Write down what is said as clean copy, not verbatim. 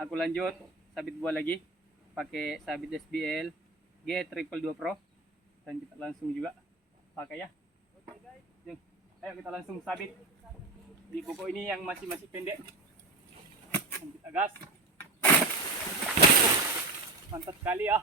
Aku lanjut sabit buah lagi pakai Sabit Sblg222pro Pro, dan kita langsung juga pakai ya. Oke guys, ayo kita langsung sabit di pokok ini yang masih pendek. Dan kita gas. Mantap sekali ya.